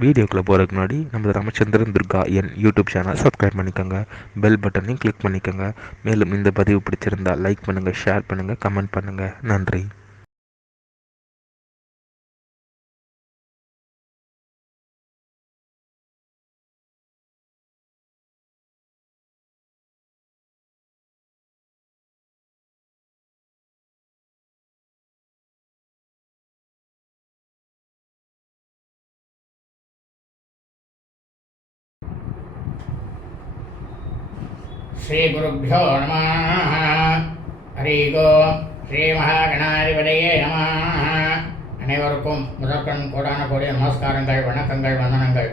வீடியோக்குள்ளே போகிறதுக்கு முன்னாடி நம்ம ராமச்சந்திரன் துர்கா என் யூடியூப் சேனல் சப்ஸ்கிரைப் பண்ணிக்கோங்க, பெல் பட்டனையும் கிளிக் பண்ணிக்கோங்க. மேலும் இந்த பதிவு பிடிச்சிருந்தால் லைக் பண்ணுங்கள், ஷேர் பண்ணுங்கள், கமெண்ட் பண்ணுங்கள். நன்றி. श्रीगुरुभ्यो नमः. हरि ओम. श्री महागणाधिपतये नमः. அனைவருக்கும் முதற்கண் கோடான கோடிய நமஸ்காரங்கள், வணக்கங்கள், வந்தனங்கள்.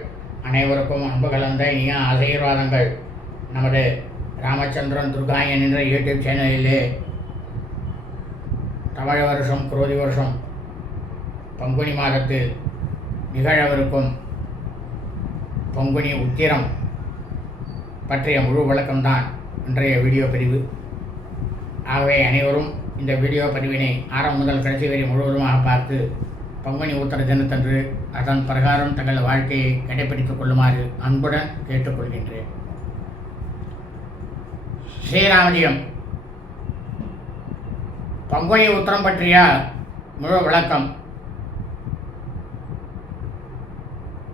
அனைவருக்கும் அன்பு கலந்த இனிய ஆசீர்வாதங்கள். நமது ராமச்சந்திரன் துர்காயன் என்ற யூடியூப் சேனலிலே தமிழ் வருஷம் குரோதி வருஷம் பங்குனி மாதத்தில் நிகழவிருக்கும் பங்குனி உத்திரம் பற்றிய முழு விளக்கம்தான் இன்றைய வீடியோ பதிவு. ஆகவே அனைவரும் இந்த வீடியோ பதிவினை ஆரம்பம் முதல் கடைசி வரை முழுவதுமாக பார்த்து பங்குனி உத்தர தினத்தன்று அதன் பிரகாரம் தங்கள் வாழ்க்கையை கடைபிடித்துக் கொள்ளுமாறு அன்புடன் கேட்டுக்கொள்கின்றேன். ஸ்ரீராமஜியம் பங்குனி உத்தரம் பற்றிய முழு விளக்கம்.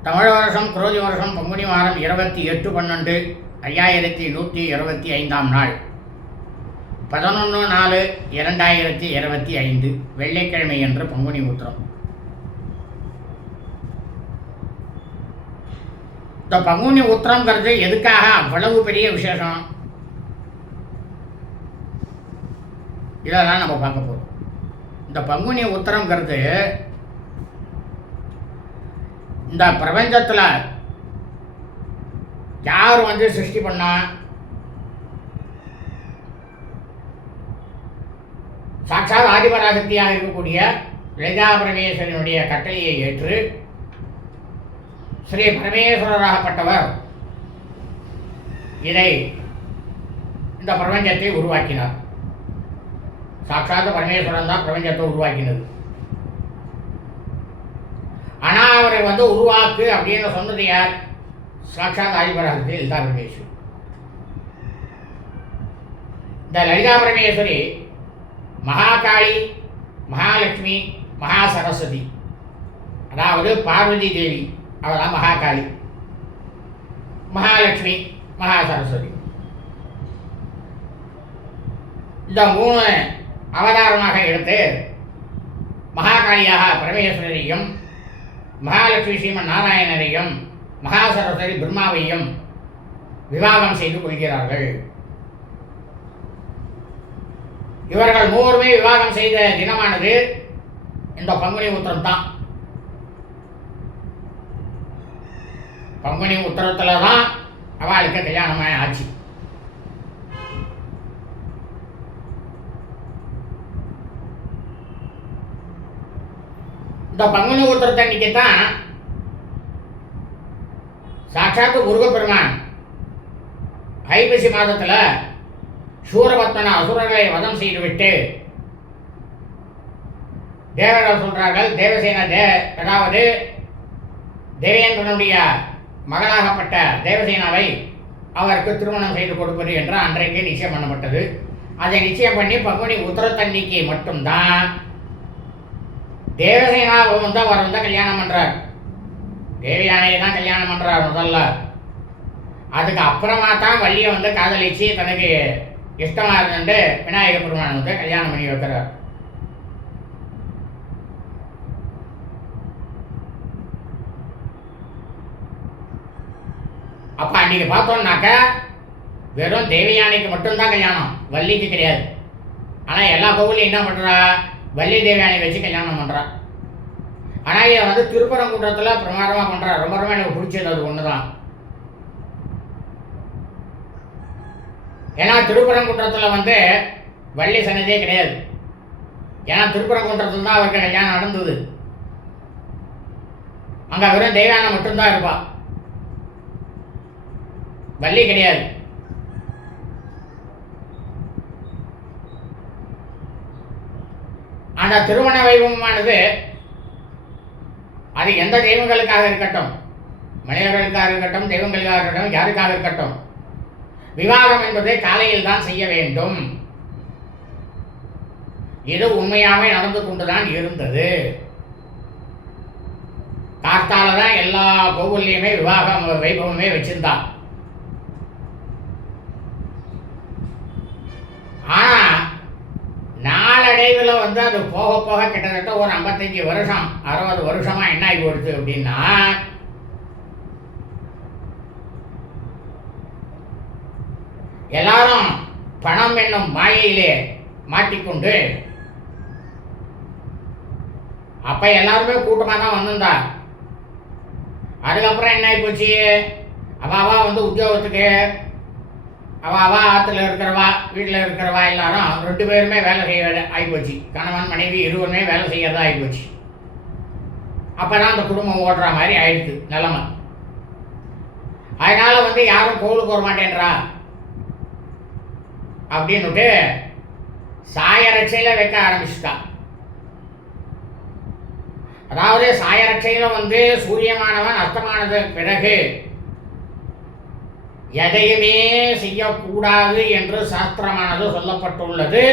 தமிழ் வருஷம் குரோதி வருஷம் பங்குனி மாதம் 28/12/5125 நாள் 11/4/2025 வெள்ளிக்கிழமை என்று பங்குனி உத்திரம். இந்த பங்குனி உத்திரம்ங்கிறது எதுக்காக அவ்வளவு பெரிய விசேஷம், இதெல்லாம் நம்ம பார்க்க போகிறோம். இந்த பங்குனி உத்திரம்ங்கிறது இந்த பிரபஞ்சத்தில் யார் சிருஷ்டி பண்ணா, சாட்சாத் ஆதிபராசக்தியாக இருக்கக்கூடிய லலிதா பரமேஸ்வரனுடைய கட்டளையை ஏற்று ஸ்ரீ பரமேஸ்வரராகப்பட்டவர் இதை இந்த பிரபஞ்சத்தை உருவாக்கினார். சாட்சாத் பரமேஸ்வரன் தான் பிரபஞ்சத்தை உருவாக்கினது. ஆனால் அவரை உருவாக்கு அப்படின்னு சொன்னது யார்? சாட்சாத் ஆதிபராசக்தி லலிதா பரமேஸ்வரி. இந்த லலிதா பரமேஸ்வரி மகாகாளி, மகாலட்சுமி, மகா சரஸ்வதி. அதாவது பார்வதி தேவி அவதான் மகாகாளி, மகாலட்சுமி, மகா சரஸ்வதி. இந்த 3 அவதாரமாக எடுத்து மகாகாளியாக பரமேஸ்வரரையும், மகாலட்சுமி ஸ்ரீமன் நாராயணரையும், மகா சரஸ்வதி பிரம்மாவையும் விவாகம் செய்து கொள்கிறார்கள். இவர்கள் 3 விவாகம் செய்த தினமானது இந்த பங்குனி உத்திரம் தான். பங்குனி உத்திரத்தில் தான் அவளுக்கு கல்யாணமே ஆச்சு. இந்த பங்குனி உத்திரத்தை அன்னைக்கு தான் சாட்சாத்து முருகப்பெருமான் ஐப்பசி மாதத்தில் சூரபத்மன அசுரர்களை வதம் செய்துவிட்டு தேவர்கள் சொல்றார்கள், தேவசேன அதாவது தேவேந்திரனுடைய மகளாகப்பட்ட தேவசேனாவை அவருக்கு திருமணம் செய்து கொடுப்பது என்று அன்றைக்கு நிச்சயம் பண்ணப்பட்டது. அதை நிச்சயம் பண்ணி பங்குனி உத்திரத்தன்னைக்கு மட்டும்தான் தேவசேனாவை அவர் கல்யாணம் பண்றார். தேவயானையை தான் கல்யாணம் பண்றார் முதல்ல. அதுக்கு அப்புறமா தான் வள்ளியை காதலிச்சு தனக்கு இஷ்டமா இருந்து விநாயக பெருமான் கல்யாணம் பண்ணி வைக்கிறார். அப்ப அன்னைக்கு பார்த்தோம்னாக்க வெறும் தேவயானைக்கு மட்டும்தான் கல்யாணம், வள்ளிக்கு கிடையாது. ஆனா எல்லா கோவிலையும் என்ன பண்றா, வள்ளி தேவயானை வச்சு கல்யாணம் பண்றா. ஆனா இதை திருப்பரங்குன்றத்துல பிரமாதமா பண்றா. ரொம்ப ரொம்ப எனக்கு பிடிச்சது அது ஒண்ணுதான். ஏன்னா திருப்பரங்குன்றத்தில் வள்ளி சன்னதியே கிடையாது. ஏன்னா திருப்பரங்குன்றத்தில் தான் அவருக்கு கல்யாணம் நடந்தது. அங்கே வெறும் தெய்வானை மட்டும்தான் இருப்பா, வள்ளி கிடையாது. அந்த திருமண வைபவமானது அது எந்த தெய்வங்களுக்காக இருக்கட்டும், மனிதர்களுக்காக இருக்கட்டும், தெய்வங்களுக்காக இருக்கட்டும், யாருக்காக இருக்கட்டும், விவாகம் என்பது காலையில் தான் செய்ய வேண்டும். இது உண்மையாகவே நடந்து கொண்டுதான் இருந்தது. கார்த்தால தான் எல்லா கோவில்லையுமே விவாகம் வைபவமே வச்சிருந்தான். ஆனா நாளடைவில் அது போக போக கிட்டத்தட்ட ஒரு 55 வருஷம் 60 வருஷமா என்ன ஆகி போடுது அப்படின்னா, எல்லாரும் பணம் என்னும் மாயையிலே மாட்டிக்கொண்டு, அப்ப எல்லாருமே கூட்டமாக தான் வந்திருந்தா. அதுக்கப்புறம் என்ன ஆகி போச்சு, அவா உத்தியோகத்துக்கு அவா ஆற்றுல இருக்கிறவா, வீட்டில் இருக்கிறவா எல்லாரும் 2 பேருமே வேலை செய்ய ஆகிப்போச்சு. கணவன் மனைவி இருவருமே வேலை செய்யறதா ஆகிப்போச்சு. அப்போதான் அந்த குடும்பம் ஓடுற மாதிரி ஆயிடுச்சு நிலைமை. அதனால யாரும் கோவிலுக்கு வர மாட்டேன்றா அப்படின்னுட்டு சாயரட்சையில் வைக்க ஆரம்பிச்சுட்டா. அதாவது சாயரட்சையில் சூரியமானவன் அஸ்தமானது பிறகு எதையுமே செய்யக்கூடாது என்று சாஸ்திரமானது சொல்லப்பட்டுள்ளது.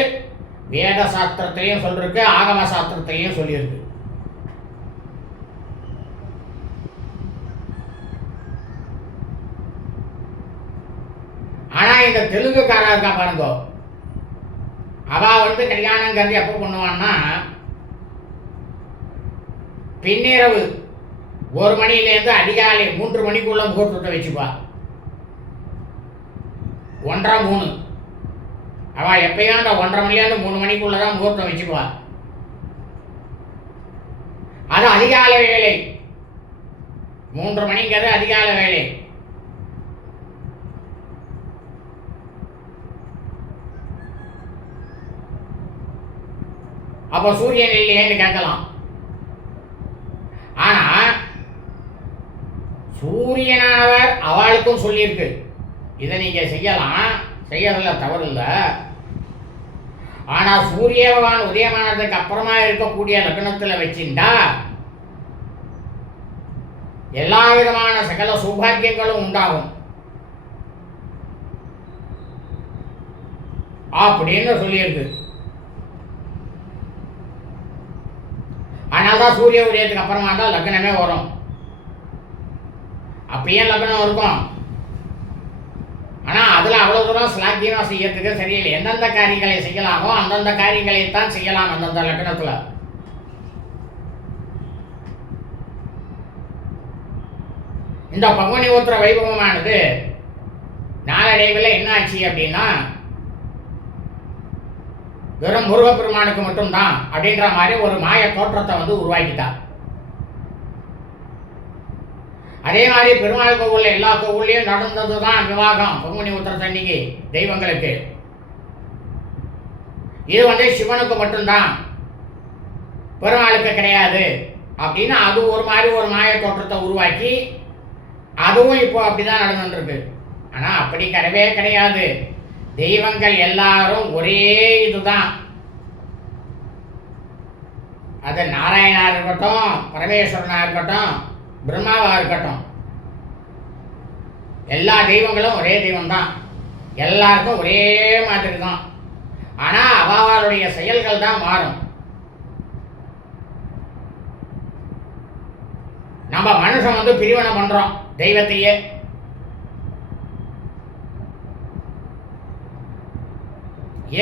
வேத சாஸ்திரத்தையும் சொல்லிருக்கு, ஆகம சாஸ்திரத்தையும் சொல்லியிருக்கு. ஆனா இந்த தெலுங்குக்காரா இருக்கா பாருங்க, அவ கல்யாணம் கருதி எப்போ பண்ணுவான்னா, பின்னிரவு 1 மணிலேருந்து அதிகாலை 3 மணிக்குள்ள முகூர்த்தத்தை வச்சுப்பா. 1:30 3 அவள் எப்பயும் அந்த 1:30 மணிலேருந்து 3 மணிக்குள்ளதான் முகூர்த்தம் வச்சுக்குவா. அது அதிகாலை வேலை. 3 மணிங்கிறது அதிகாலை வேலை. அப்போ சூரியன் இல்லையேன்னு கேட்கலாம். ஆனா சூரியனானவர் அவளுக்கும் சொல்லியிருக்கு, இதை நீங்க செய்யலாம், செய்யறதுல தவறு இல்லை. ஆனா சூரிய பகவான் உதயமானதுக்கு அப்புறமா இருக்கக்கூடிய லக்னத்துல வச்சுட்டா எல்லா விதமான சகல சௌபாகியங்களும் உண்டாகும் அப்படின்னு சொல்லியிருக்கு. அதனால்தான் சூரிய உதயத்துக்கு அப்புறமா தான் லக்னமே வரும். அப்பயும் லக்னம் இருக்கும். ஆனால் அதில் அவ்வளோ தூரம் ஸ்லாக்கியமாக செய்யறதுக்கு சரியில்லை. எந்தெந்த காரியங்களை செய்யலாமோ அந்தந்த காரியங்களைத்தான் செய்யலாம் அந்தந்த லக்னத்தில். இந்த பங்குனி உத்திர வைபவமானது நாளடைவில் என்ன ஆச்சு அப்படின்னா, வெறும் முருகப்பெருமானுக்கு மட்டும்தான் அப்படின்ற மாதிரி ஒரு மாய தோற்றத்தை உருவாக்கிட்டா. அதே மாதிரி பெருமாள் கோவிலில் எல்லா கோவிலையும் நடந்தது தான் விவாகம் பங்குனி உத்திரத்தன்னைக்கு தெய்வங்களுக்கு. இது சிவனுக்கு மட்டும்தான், பெருமாளுக்கு கிடையாது அப்படின்னு அது ஒரு மாதிரி ஒரு மாய தோற்றத்தை உருவாக்கி அதுவும் இப்போ அப்படிதான் நடந்துருக்கு. ஆனால் அப்படி கிடையவே கிடையாது. தெய்வங்கள் எல்லாரும் ஒரே இதுதான். அது நாராயணா இருக்கட்டும், பரமேஸ்வரனா இருக்கட்டும், பிரம்மாவா இருக்கட்டும், எல்லா தெய்வங்களும் ஒரே தெய்வம் தான். எல்லாருக்கும் ஒரே மாதிரி தான். ஆனால் அவளுடைய செயல்கள் தான் மாறும். நம்ம மனுஷன் பிரிவினை பண்றோம் தெய்வத்தையே.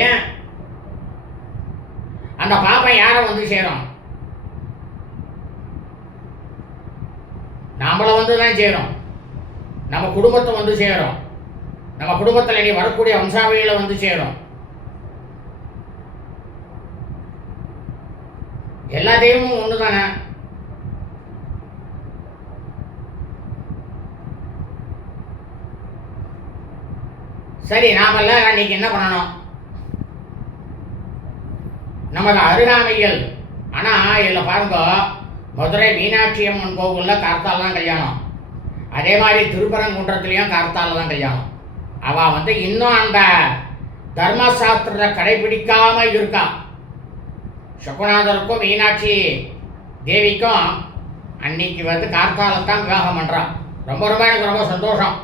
ஏன் அந்த பாப்பம் யாரை சேரும்? நம்மளை தான் சேரும். நம்ம குடும்பத்தை சேரும். நம்ம குடும்பத்தில் நீ வரக்கூடிய வம்சாவளிகளை சேரும். எல்லா தெய்வமும் ஒன்று தானே. சரி, நாமெல்லாம் அன்னைக்கு என்ன பண்ணணும்? நமது அருகாமைகள். ஆனால் இதில் பாருங்க, மதுரை மீனாட்சி அம்மன் கோவிலில் கார்த்தால தான் கல்யாணம். அதே மாதிரி திருப்பரங்குன்றத்துலேயும் கார்த்தால தான் கல்யாணம். அவள் இன்னும் அந்த தர்மசாஸ்திரத்தை கடைபிடிக்காம இருக்கா. சொக்கநாதருக்கும் மீனாட்சி தேவிக்கும் அன்னைக்கு கார்த்தால தான் விவாகம் பண்ணுறான். ரொம்ப ரொம்ப எனக்கு ரொம்ப சந்தோஷம்.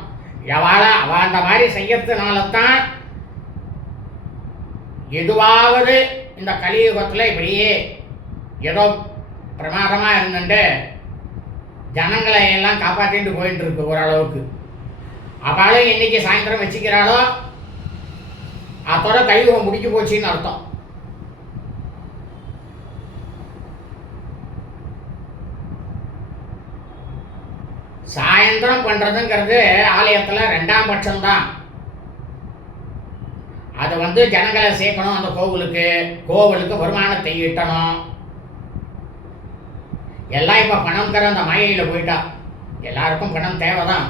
அவள் அந்த மாதிரி செய்யறதுனால தான் எதுவாவது இந்த கலியுகத்தில் இப்படியே ஏதோ பிரமாதமாக இருந்துட்டு ஜனங்களை எல்லாம் காப்பாற்றிட்டு போயிட்டு இருக்கு ஓரளவுக்கு. அவளும் இன்னைக்கு சாயந்தரம் வச்சுக்கிறாளோ அதோட கலியுகம் முடிஞ்சு போச்சுன்னு அர்த்தம். சாயந்தரம் பண்ணுறதுங்கிறது ஆலயத்தில் 2ஆம் பட்சம்தான். அது ஜனங்களை சேர்க்கணும், அந்த கோவிலுக்கு வருமானத்தை ஈட்டணும். எல்லாம் இப்போ பணம்ங்கிற அந்த மாயையில் போயிட்டா. எல்லாருக்கும் பணம் தேவைதான்,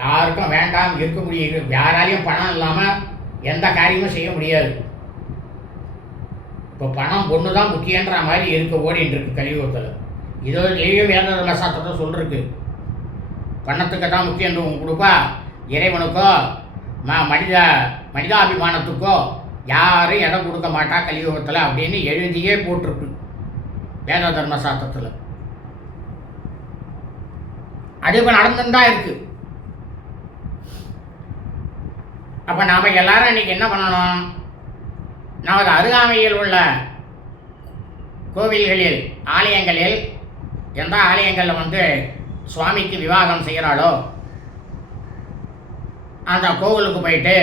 யாருக்கும் வேண்டாம் இருக்க முடியாது. யாராலையும் பணம் இல்லாமல் எந்த காரியமும் செய்ய முடியாது. இப்போ பணம் ஒன்று தான் முக்கியன்ற மாதிரி இருக்க ஓடிட்டு இருக்கு கலியுகத்தில். இதுலேயும் வேத தர்ம சாஸ்திரத்தை சொல்லிருக்கு, பணத்துக்கு தான் முக்கியத்துவம் கொடுப்பா, இறைவனுக்கோ மனிதாபிமானத்துக்கோ யாரும் இடம் கொடுக்க மாட்டா கலியுகத்தில் அப்படின்னு எழுதியே போட்டிருக்கு வேத தர்ம சாஸ்திரத்தில். அது இப்போ நடந்துதான் இருக்கு. அப்போ நாம் எல்லாரும் இன்னைக்கு என்ன பண்ணணும்? நமது அருகாமையில் உள்ள கோவில்களில், ஆலயங்களில், எந்த ஆலயங்களில் சுவாமிக்கு விவாகம் செய்கிறாளோ அந்த கோவிலுக்கு போயிட்டு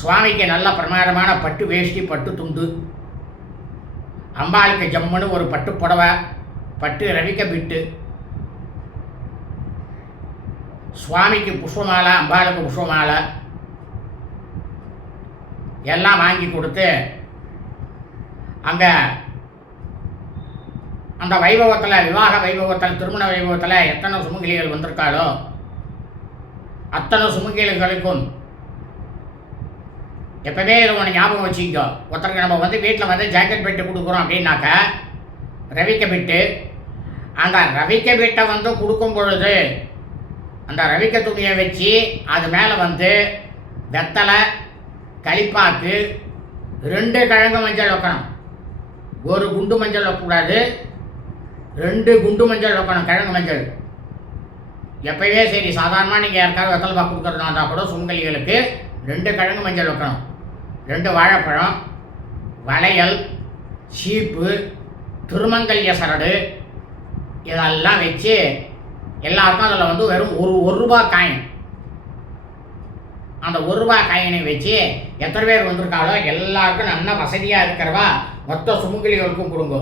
சுவாமிக்கு நல்ல பிரமாதமான பட்டு வேஷ்டி, பட்டு துண்டு, அம்பாளுக்கு ஜம்முன்னு ஒரு பட்டு புடவை, பட்டு ரவிக்க பிட்டு, சுவாமிக்கு புஷ்பமாலை, அம்பாளுக்கு புஷ்பமாலை எல்லாம் வாங்கி கொடுத்து அங்கே அந்த வைபவத்தில், விவாக வைபவத்தில், திருமண வைபவத்தில் எத்தனை சுமங்கலிகள் வந்திருக்காளோ அத்தனை சுமங்கலிகளுக்கும் எப்போவே இதை ஒன்று ஞாபகம் வச்சுக்கோ. ஒருத்தருக்கு நம்ம வீட்டில் ஜாக்கெட் பெட்டு கொடுக்குறோம் அப்படின்னாக்கா ரவிக்க பெட்டு, அந்த ரவிக்க பெட்டை கொடுக்கும் பொழுது அந்த ரவிக்க துணியை வச்சு அது மேலே வெத்தலை, களிப்பாக்கு, 2 கிழங்கு மஞ்சள் வைக்கணும். ஒரு குண்டு மஞ்சள் வைக்கக்கூடாது, 2 குண்டு மஞ்சள் வைக்கணும், கிழங்கு மஞ்சள். எப்போவே சரி, சாதாரணமாக நீங்கள் யாருக்காவது வெத்தலை பாக்கு கொடுக்குறதா இருந்தால் கூட சுமங்கலிகளுக்கு 2 கிழங்கு மஞ்சள் வைக்கணும், 2 வாழைப்பழம், வளையல், சீப்பு, திருமங்கல்ய சரடு இதெல்லாம் வச்சு எல்லாருக்கும் அதில் வெறும் ஒரு ரூபா காயின், அந்த 1 ரூபா காயினை வச்சு எத்தனை பேர் வந்திருக்காளோ எல்லாருக்கும் நல்லா வசதியாக இருக்கிறவா மொத்த சுமங்கலிகளுக்கும் கொடுங்க.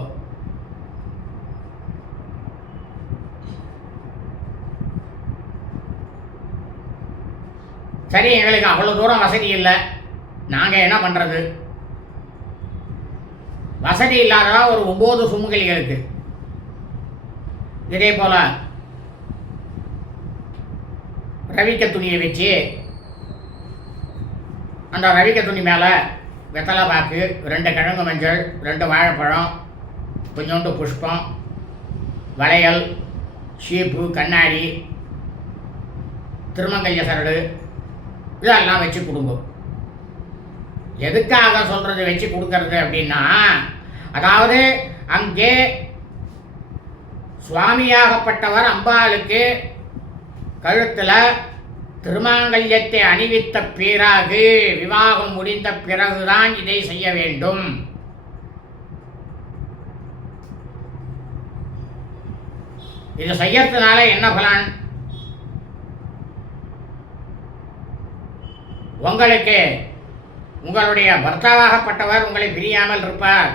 சரி, எங்களுக்கு அவ்வளோ தூரம் வசதி இல்லை, நாங்கள் என்ன பண்ணுறது? வசதி இல்லாதவா ஒரு 9 சுமங்கலிகளுக்கு இதே போல் ரவிக்க துணியை வச்சு அந்த ரவிக்க துணி மேலே வெத்தலை பாக்கு, 2 கிழங்கு மஞ்சள், 2 வாழைப்பழம், கொஞ்சோண்டு புஷ்பம், வளையல், சீப்பு, கண்ணாடி, திருமங்கல்ய சரடு இதெல்லாம் வச்சு கொடுங்க. எதுக்காக சொல்கிறது வச்சு கொடுக்கறது அப்படின்னா, அதாவது அங்கே சுவாமியாகப்பட்டவர் அம்பாளுக்கு கழுத்தில் திருமாங்கல்யத்தை அணிவித்த பிறகு, விவாகம் முடிந்த பிறகுதான் இதை செய்ய வேண்டும். இது செய்யறதுனால என்ன பலன்? உங்களுக்கு உங்களுடைய பர்த்தாவாகப்பட்டவர் உங்களை பிரியாமல் இருப்பார்.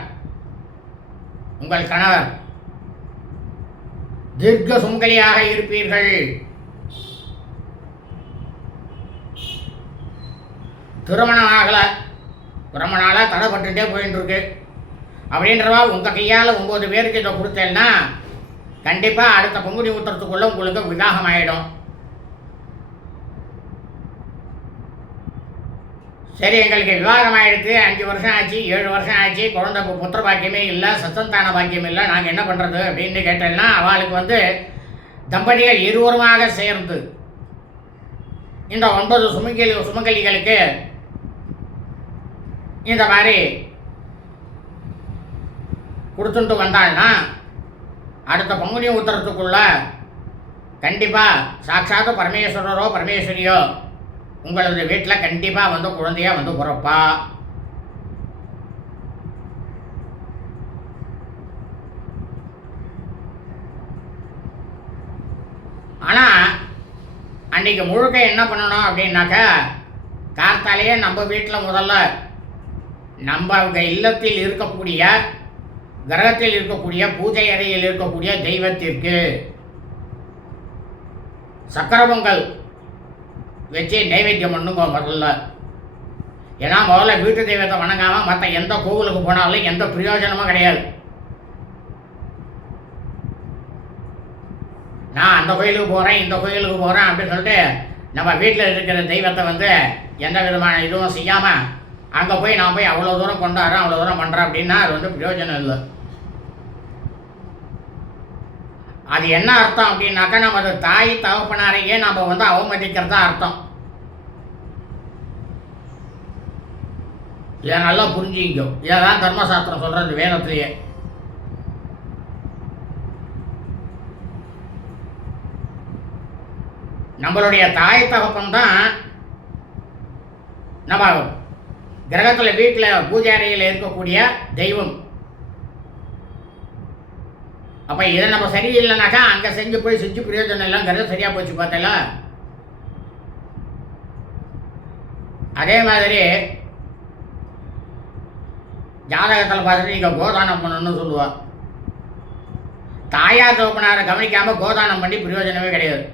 உங்கள் கணவர் தீர்க்க சுமங்கலியாக இருப்பீர்கள். திருமணம் ஆகலை, ரொம்ப நாளாக தடைப்பட்டுட்டே போயிட்டு இருக்கு அப்படின்றவா உங்கள் கையால் 9 பேருக்கு இதை கொடுத்தேன்னா கண்டிப்பாக அடுத்த பங்குனி உத்திரத்துக்குள்ளே உங்களுக்கு விவாகம் ஆகிடும். சரி, எங்களுக்கு விவாகம் ஆகிடுச்சு, 5 வருஷம் ஆச்சு, 7 வருஷம் ஆச்சு, குழந்தை புத்திர பாக்கியமே இல்லை, சத்தந்தான பாக்கியம் இல்லை, நாங்கள் என்ன பண்ணுறது அப்படின்னு கேட்டேன்னா அவளுக்கு தம்பதிகள் இருவருமாக சேர்ந்து இந்த 9 சுமங்கலிகளுக்கு இந்த மாதிரி கொடுத்துட்டு வந்தாள்னா அடுத்த பங்குனி உத்தரத்துக்குள்ள கண்டிப்பாக சாட்சாத்து பரமேஸ்வரரோ பரமேஸ்வரியோ உங்களது வீட்டில் கண்டிப்பாக வந்து குழந்தையா வந்து பிறப்பா. ஆனால் அன்றைக்கி முழுக்க என்ன பண்ணணும் அப்படின்னாக்கா, கார்த்தாலேயே நம்ம வீட்டில் முதல்ல நம்ம இல்லத்தில் இருக்கக்கூடிய கிரகத்தில் இருக்கக்கூடிய பூஜை அறையில் இருக்கக்கூடிய தெய்வத்திற்கு சக்கரை பொங்கல் வச்சு நைவேத்தியம் பண்ணுங்க முதல்ல. ஏன்னா முதல்ல வீட்டு தெய்வத்தை வணங்காமல் மற்ற எந்த கோவிலுக்கு போனாலும் எந்த பிரயோஜனமும் கிடையாது. நான் அந்த கோயிலுக்கு போகிறேன் இந்த கோயிலுக்கு போகிறேன் அப்படின்னு சொல்லிட்டு நம்ம வீட்டில் இருக்கிற தெய்வத்தை வந்து எந்த விதமான இதுவும் செய்யாமல் அங்கே போய் நான் போய் அவ்வளோ தூரம் கொண்டாடுறேன் அவ்வளோ தூரம் பண்ணுறேன் அப்படின்னா அது வந்து பிரயோஜனம் இல்லை. அது என்ன அர்த்தம் அப்படின்னாக்கா, நமது தாய் தகப்பனாரையே நம்ம வந்து அவமதிக்கிறது தான் அர்த்தம். இதை நல்லா புரிஞ்சுக்கோ. இதான் தர்மசாஸ்திரம் சொல்கிறது வேதத்திலேயே. நம்மளுடைய தாய் தகப்பன் தான் நம்ம கிரகத்தில் வீட்டில் பூஜை அறையில் இருக்கக்கூடிய தெய்வம். அப்போ இதை நம்ம சரியில்லைனாக்கா அங்கே செஞ்சு போய் செஞ்சு பிரயோஜனம் இல்லைங்கிறது சரியாக போச்சு பார்த்தல. அதே மாதிரி ஜாதகத்தில் பார்த்துட்டு நீங்கள் கோதானம் பண்ணணும்னு சொல்லுவாள். தாயார் தகப்பனாரை கவனிக்காமல் கோதானம் பண்ணி பிரயோஜனமே கிடையாது.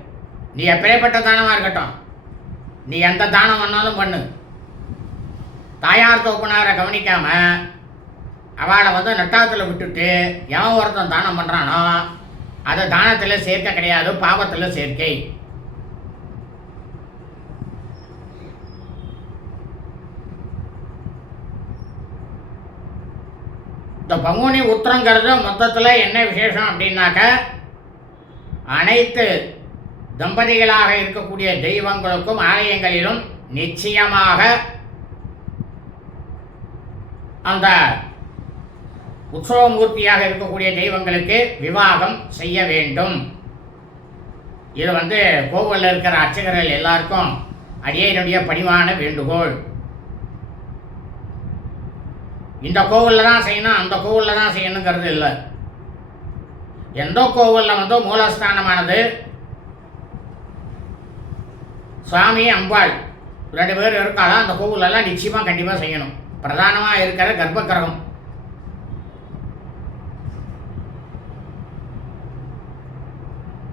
நீ எப்பேற்பட்ட தானமாக இருக்கட்டும், நீ எந்த தானம் பண்ணாலும் பண்ணு. தாயார் தகப்பனாரை கவனிக்காமல் அவளை வந்து நட்டாத்தில் விட்டுட்டு எவன் ஒருத்தன் தானம் பண்ணுறானோ அதை தானத்தில் சேர்க்கை கிடையாது, பாவத்தில் சேர்க்கை. இந்த பங்குனி உத்திரங்கிறது மொத்தத்தில் என்ன விசேஷம் அப்படின்னாக்க, அனைத்து தம்பதிகளாக இருக்கக்கூடிய தெய்வங்களுக்கும் ஆலயங்களிலும் நிச்சயமாக அந்த உற்சவமூர்த்தியாக இருக்கக்கூடிய தெய்வங்களுக்கு விவாகம் செய்ய வேண்டும். இது வந்து கோவிலில் இருக்கிற அர்ச்சகர்கள் எல்லாருக்கும் அடியனுடைய பணிவான வேண்டுகோள். இந்த கோவிலில் தான் செய்யணும் அந்த கோவிலில் தான் செய்யணுங்கிறது இல்லை. எந்த கோவிலில் வந்து மூலஸ்தானமானது சுவாமி அம்பாள் 2 பேர் இருக்காளோ அந்த கோவிலெல்லாம் நிச்சயமாக கண்டிப்பாக செய்யணும். பிரதானமாக இருக்கிற கர்ப்பகிரகம்.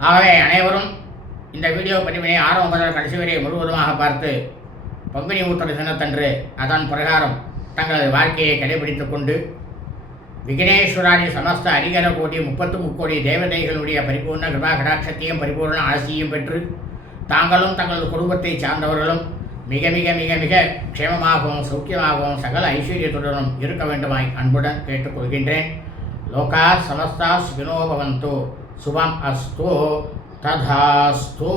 ஆகவே அனைவரும் இந்த வீடியோ பதிவினை ஆரம்பம் முதல் கடைசி வரை முழுவதுமாக பார்த்து பங்குனி உத்திர தினத்தன்று அதன் பிரகாரம் தங்களது வாழ்க்கையை கடைபிடித்துக் கொண்டு விக்னேஸ்வராதி சமஸ்த அரிகர கோடி 33 கோடி தேவதைகளுடைய பரிபூர்ண கிருபா கடாட்சத்தையும் பரிபூர்ண ஆசியும் பெற்று தாங்களும் தங்களது குடும்பத்தை சார்ந்தவர்களும் மிக மிக மிக மிக க்ஷேமமாகவும் சௌக்கியமாகவும் சகல ஐஸ்வர்யத்துடனும் இருக்க வேண்டுமாய் அன்புடன் கேட்டுக்கொள்கின்றேன். லோகா சமஸ்தா சுகினோ பவந்து. சுபம் அஸ்து. ததாஸ்து.